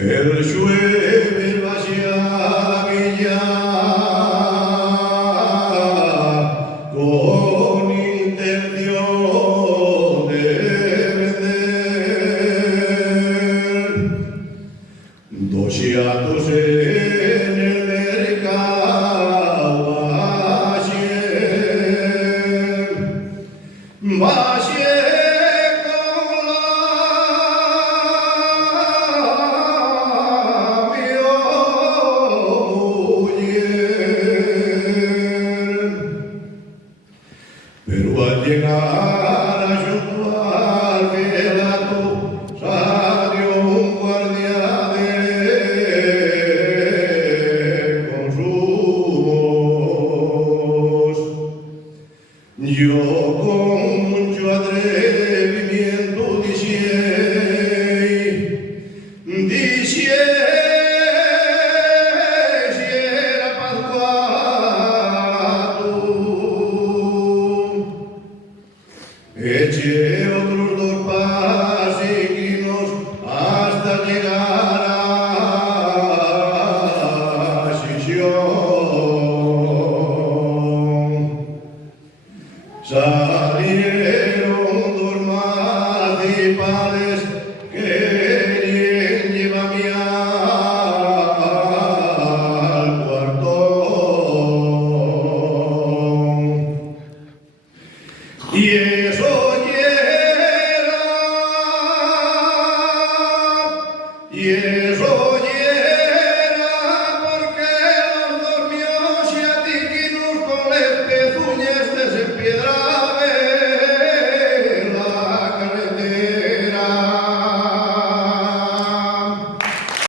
El llueve vaya la villa con intención de vender dos hiatos en el mercado vaya pero al llegar a Yotual quedando salió un guardia de consumos. Yo con mucho atrevimiento dije si era Pascual. Eché otros dos pasiquinos hasta llegar a Sición. Salieron dos macipanes que llevan al cuartón.